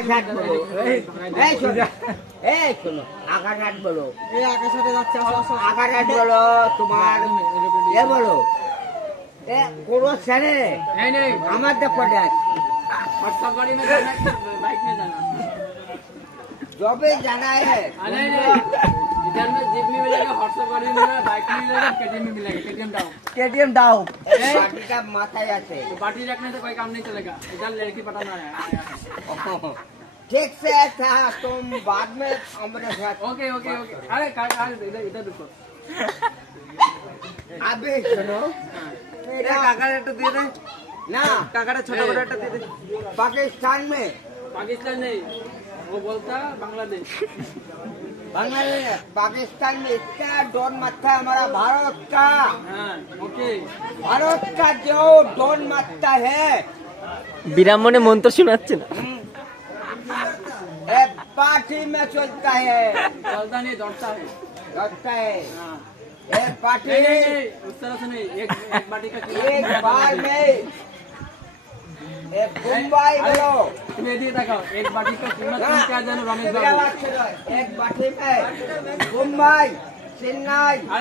আকাশহাট বলো। এই শোনো আকাশহাট বলো। এই আকাশহাটে যাচ্ছে, আসো আসো। আকাশহাট বলো তোমার এ বলো এ কোনো ছেড়ে नहीं नहीं আমার দেখো দেখ व्हाट्सएप गाड़ी में जाना है बाइक में जाना जबे जाना है नहीं नहीं इधर में जीप में मिलेगा व्हाट्सएप गाड़ी में मिलेगा बाइक में मिलेगा केटीएम में मिलेगा केटीएम डाउन কেটিএম দাও। पार्टी का माथाয় আছে तो बाटी रखने से कोई काम नहीं चलेगा इधर लड़की पटाना है ठीक से था तुम बाद में हमारे साथ ओके ओके ओके अरे इधर इधर रुको अभी सुनो এটা কাকার একটু দিয়ে দে, ना কাকারে ছোট করে একটা দিয়ে দে। पाकिस्तान में पाकिस्तान नहीं वो बोलता बांग्लादेश बांग्लादेश पाकिस्तान में इतना डोन मारता है हमारा भारत का हाँ ओके भारत का जो डोन मारता है বিরামনে মন্ত্র শোনাচ্ছে না। ये पार्टी में चलता है चलता नहीं दौड़ता है लगता है हाँ ये पार्टी नहीं नहीं नहीं उस तरह से नहीं एक बाटी का एक बार में एक मुंबई बोलो तुम्हें दिए दिखाओ एक बाटी का कीमत तुम क्या जानो रमेश मेरा बाबू बात सुनो एक बाटी में मुंबई चेन्नई